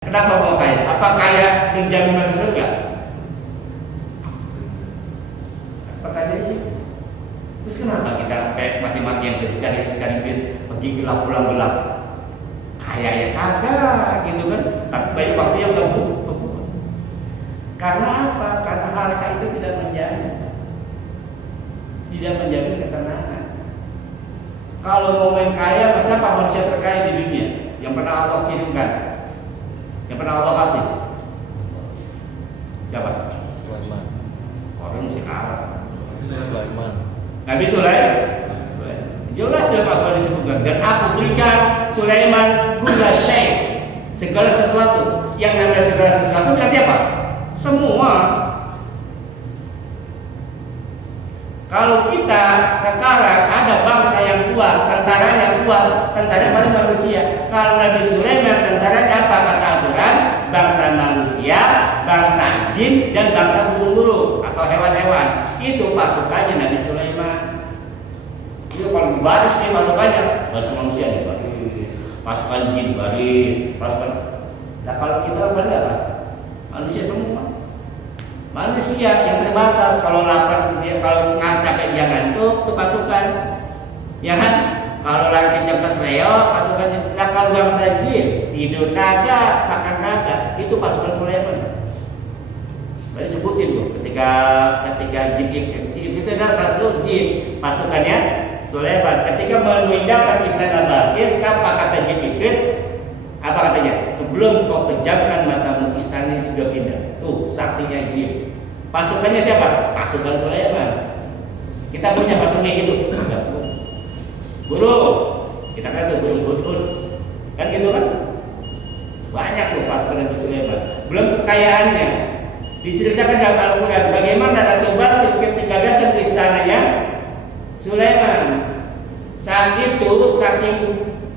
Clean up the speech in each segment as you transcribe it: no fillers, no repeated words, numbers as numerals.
Kenapa mau kaya? Apa kaya menjamin masuk surga? Apa kaya itu? Terus kenapa kita sampai mati-matian tuh cari duit, pergi gelap pulang gelap? Kaya ya kagak gitu kan? Tapi banyak waktunya udah berbuat. Karena apa? Karena harta itu tidak menjamin ketenangan. Kalau mau main kaya, siapa manusia terkaya di dunia yang pernah Allah kirimkan? Yang pernah Allah kasih? Siapa? Sulaiman. Orang mesti kalah. Sulaiman. Nabi Sulaiman. Jelas dalam Al-Quran disebutkan, dan aku berikan Sulaiman kulla syai', segala sesuatu. Yang namanya segala sesuatu berarti apa? Semua. Kalau kita sekarang ada bangsa yang kuat, tentaranya kuat, tentara pada manusia. Kalau Nabi Sulaiman tentaranya apa kata Al-Quran? Bangsa manusia, bangsa jin, dan bangsa burung-burung atau hewan-hewan. Itu pasukannya Nabi Sulaiman. Itu kalau baris nih pasukannya, bangsa manusia nih baris, pasukan jin baris, pasukan. Nah kalau kita apa? Manusia semua. Manusia yang terbatas, kalau lapar dia, kalau capek dia ngantuk itu pasukan, ya kan? Kalau lagi kencang kesleo pasukannya. Nah kalau bangsa jin tidur kagak, makan kagak, itu pasukan Sulaiman. Tadi sebutin tuh ketika jin itu adalah satu jin pasukannya Sulaiman. Ketika memindahkan istana Balqis, apa kata jin itu? Apa katanya? Sebelum kau pejamkan matamu, istana sudah pindah. Tuh, saktinya jin. Pasukannya siapa? Pasukan Sulaiman. Kita punya pasukan gitu. Burung. Kita kata burung hudhud. Kan gitu kan? Banyak tuh pasukan Nabi Sulaiman. Belum kekayaannya. Diceritakan dalam Al-Quran bagaimana Ratu Balqis ketika datang ke istananya Sulaiman. Saat itu saking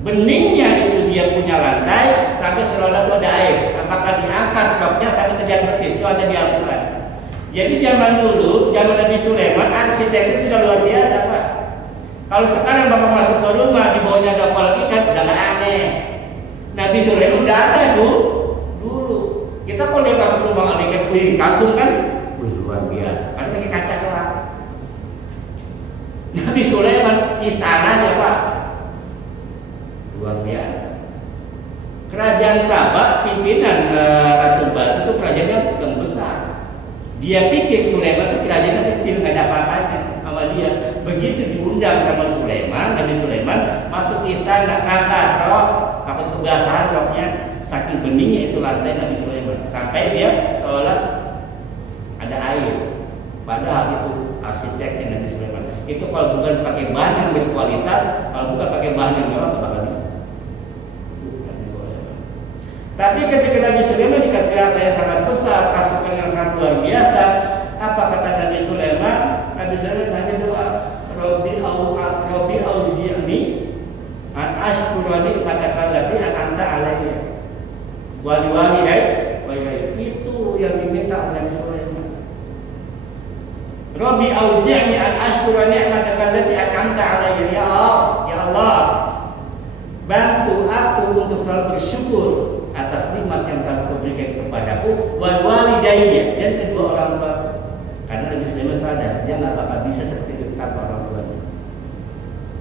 beningnya itu dia punya lantai sampai seolah-olah itu ada air. Apakah diangkat roknya sampai terlihat betis? Itu ada di Al-Quran. Jadi zaman dulu, zaman Nabi Sulaiman, arsiteknya sudah luar biasa Pak. Kalau sekarang Bapak masuk ke rumah di bawahnya ada apa lagi kan udah nggak aneh. Nabi Sulaiman udah ada tuh dulu. Kita kalau dia masuk rumah adegan wih kampung kan, wih luar biasa. Ada pakai kaca doang. Nabi Sulaiman istananya Pak. Luar biasa. Kerajaan Sabah pimpinan Ratu Balqis itu kerajaan yang besar. Dia pikir Sulaiman itu kerajaan kecil, nggak ada apa-apanya sama dia. Begitu diundang sama Sulaiman, Nabi Sulaiman masuk istana, angkat rok, takut kebasahan roknya, saking beningnya itu lantai Nabi Sulaiman, sampai dia seolah ada air. Padahal itu arsiteknya Nabi Sulaiman. Itu kalau bukan pakai bahan yang berkualitas, kalau bukan pakai bahan yang mewah, nggak bakal bisa. Tapi ketika Nabi Sulaiman dikasih harta yang sangat besar, pasukan yang sangat luar biasa, apa kata Nabi Sulaiman? Nabi Sulaiman hanya doa, Robbi auzi'ni an ashkura ni'mataka allati an'amta alayya wa liwalidayya. Itu yang diminta oleh Nabi Sulaiman. Robbi auzi'ni an ashkura ni'mataka allati an'amta alayya. Ya Allah, bantu aku untuk selalu bersyukur atas nikmat yang telah Kau berikan kepadaku, wal walidayya, dan kedua orang tua. Karena Nabi Sulaiman sadar dia nggak bakal bisa seperti itu tanpa orang tuanya.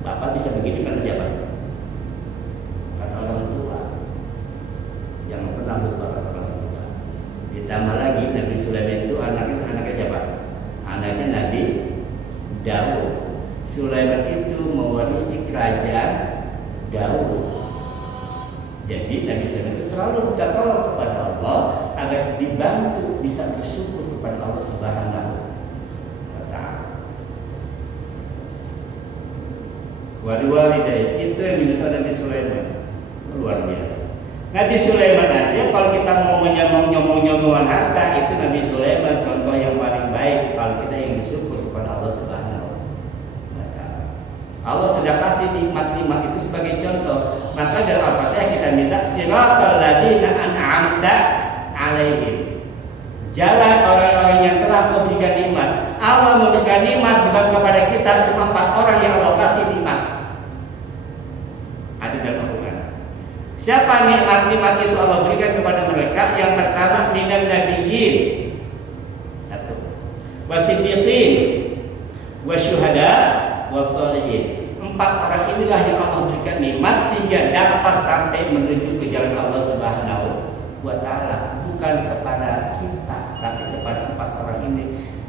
Bapak bisa begini karena siapa? Karena orang tua. Jangan pernah lupa orang tua. Ditambah lagi Nabi Sulaiman itu anaknya siapa? Anaknya Nabi Daud. Sulaiman itu mewarisi kerajaan Daud. Jadi Nabi Sulaiman itu selalu minta tolong kepada Allah agar dibantu bisa bersyukur kepada Allah Subhanahu wa Ta'ala. Wali-wali itu yang diminta Nabi Sulaiman, luar biasa. Nabi Sulaiman aja kalau kita mau nyomong-nyomongan harta, itu Nabi Sulaiman contoh yang paling baik kalau kita ingin bersyukur kepada Allah Subhanahu wa Ta'ala. Allah sudah kasih nikmat-nikmat itu sebagai contoh. Maka dalam Al-Fatihah kita minta siratal ladzina an'amta alaihim. Jalan orang-orang yang telah Kau berikan nikmat. Allah memberikan nikmat bukan kepada kita cuma 4 orang yang Allah kasih nikmat. Ada dalam Al-Quran. Siapa nikmat-nikmat itu Allah berikan kepada wasiddiqin, wasyuhada, wassalihin. 4 orang inilah yang Allah berikan nikmat sehingga dapat sampai menuju ke jalan Allah Subhanahu wa taala, bukan kepada kita tapi kepada 4 orang ini.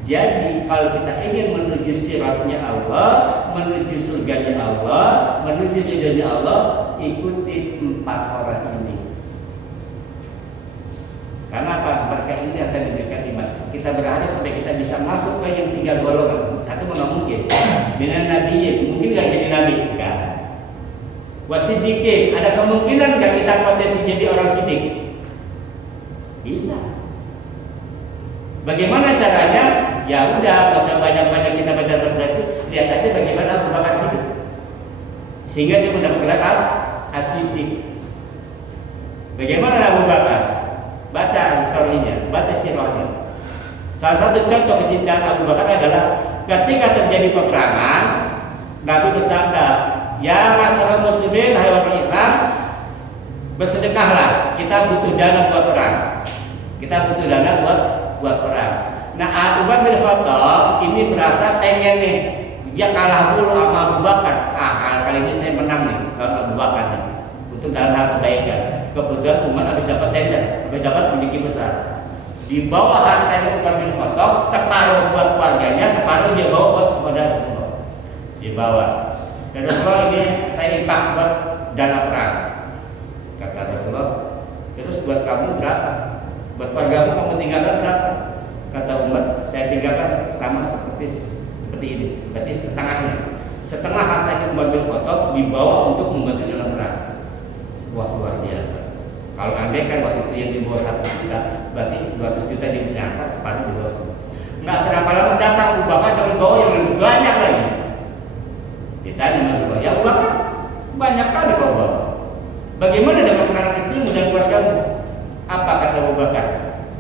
Jadi kalau kita ingin menuju siratnya Allah, menuju surganya Allah, menuju ridhonya Allah, ikuti 4 orang ini. Karena apa? Mereka ini akan diberikan nikmat. Kita berharap supaya kita bisa masuk ke yang 3 golongan. Satu mana mungkin? Minan nabiyyin, mungkin nggak jadi nabi? Enggak. Wasiddiqin, ada kemungkinan nggak kita potensi jadi orang sidik? Bisa. Bagaimana caranya? Ya udah, nggak usah banyak-banyak kita baca referensi, lihat aja bagaimana Abu Bakar hidup, sehingga dia mendapat gelar as-siddiq. Bagaimana Abu Bakar? Baca historinya, baca sirahnya. Salah satu contoh kesintahan Abu Bakar adalah ketika terjadi peperangan, Nabi bersabda, "Ya masyarakat muslimin, hai orang Islam, bersedekahlah. Kita butuh dana buat perang. Kita butuh dana buat perang." Nah, Umar bin Khattab ini merasa pengen nih, dia kalah dulu sama Abu Bakar. Kali ini saya menang nih lawan Abu Bakar nih, untuk dalam hal kebaikan. Kebetulan Umar habis dapat tender, habis dapat rezeki besar. Di bawah hartanya Umar bin Khattab, separuh buat keluarganya, separuh dia bawa buat kepada Rasulullah. Dibawa. Dan Rasulullah ini saya impak buat dana perang. Kata Rasulullah, terus buat kamu berapa? Buat keluargamu kamu tinggalkan berapa? Kata Umar, saya tinggalkan sama seperti ini, berarti setengahnya. Setengah hartanya Umar bin Khattab dibawa untuk membantu dalam perang. Wah, luar biasa. Kalau andai kan waktu itu yang di bawah 1 juta, berarti 200 juta di atas, separuh di bawah 1. Nggak berapa lama datang Abu Bakar dengan bawa yang lebih banyak lagi. Ditanya Rasulullah, ya Abu Bakar, banyak kali kau bawa. Bagaimana dengan anak istrimu dan keluargamu? Apa kata Abu Bakar?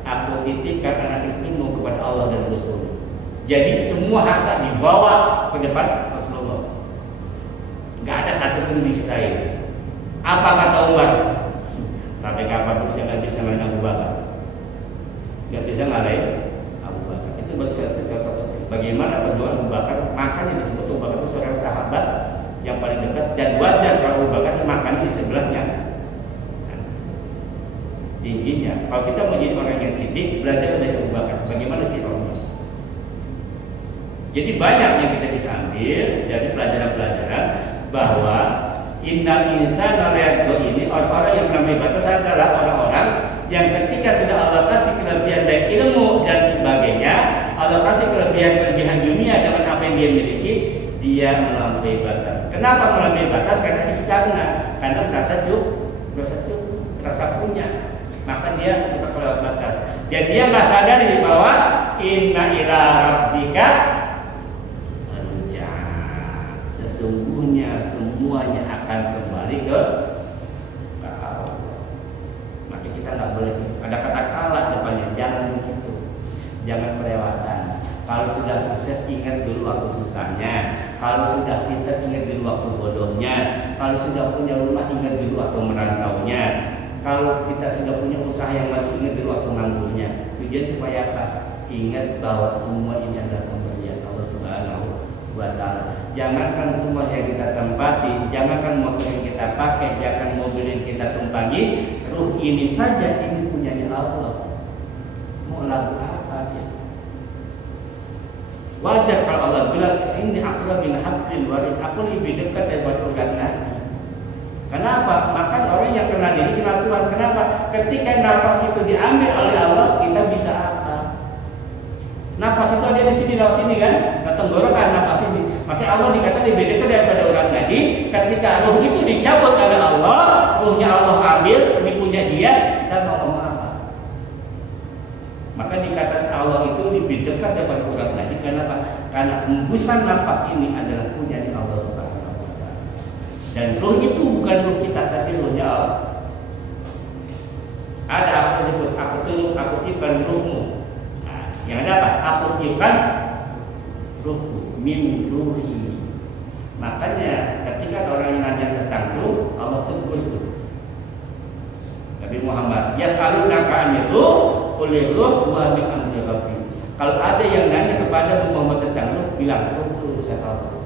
Aku titipkan anak istrimu kepada Allah dan Rasul. Jadi semua harta dibawa ke depan Rasulullah. Nggak ada satupun disisain. Apa kata Umar? Sampai kapan pun saya nggak bisa ngalahin Abu Bakar. Nggak bisa ngalahin Abu Bakar. Itu bagi saya contoh kecil. Bagaimana perjuangan Abu Bakar? Makanya disebut Abu Bakar itu seorang sahabat yang paling dekat, dan wajar kalau Abu Bakar makan di sebelahnya tingginya. Kalau kita mau jadi orang yang sidik, belajar dari Abu Bakar. Bagaimana sih orangnya? Jadi banyak yang bisa ambil dari pelajaran-pelajaran bahwa innal insana layatgo ini, orang-orang yang menambah batasan adalah orang-orang yang ketika sudah Allah kasih kelebihan baik ilmu dan sebagainya, Allah kasih kelebihan dunia dengan apa yang dia miliki, dia melampaui batas. Kenapa melampaui batas? Karena istana, karena merasa cukup, merasa punya, maka dia suka kelewat batas. Dan dia nggak sadari bahwa inna ila rabbika arja', sesungguhnya semuanya akan kembali ke Allah. Maka kita nggak boleh, ada kata kalah depannya, jangan begitu, jangan kelewatan. Kalau sudah sukses ingat dulu waktu susahnya, kalau sudah pintar ingat dulu waktu bodohnya, kalau sudah punya rumah ingat dulu waktu merantaunya, kalau kita sudah punya usaha yang maju ingat dulu waktu ngambilnya. Tujuan supaya apa? Ingat bahwa semua ini adalah pemberian Allah Subhanahu wa Ta'ala. Jangankan rumah yang kita tempati, jangankan motor yang kita pakai, jangan mobil yang kita tumpangi, ruh ini saja ini punyanya Allah. Mau lagu apa dia? Wajar kalau Allah bilang ini aqrab min hablil warid, aku lebih dekat daripada urat nadi. Kenapa? Maka orang yang kenal diri kenal Tuhan. Kenapa? Ketika nafas itu diambil oleh Allah, kita bisa apa? Nafas itu ada di sini, di sini kan? Tenggorokan nafas ini. Maka Allah dikatakan lebih dekat daripada urat nadi. Ketika ruh itu dicabut oleh Allah, ruhnya Allah ambil, ini punya dia, kita mau ngomong apa? Maka dikatakan Allah itu lebih dekat daripada urat nadi. Kenapa? Karena hembusan nafas ini adalah punya Allah Subhanahu wa Ta'ala. Dan ruh itu bukan ruh kita, tapi ruhnya Allah. Ada apa disebut aku tunduk, aku tiupkan ruhmu. Nah, yang ada apa? Aku tiupkan ruhku, min ruhi. Makanya ketika orang yang nanya tentang ruh, Allah tegur itu. Nabi Muhammad, yas'alunaka 'anil ruh, qul ruh wa min amri rabbi. Kalau ada yang nanya kepada Muhammad tentang Nuh, bilang, oh tuh saya tahu.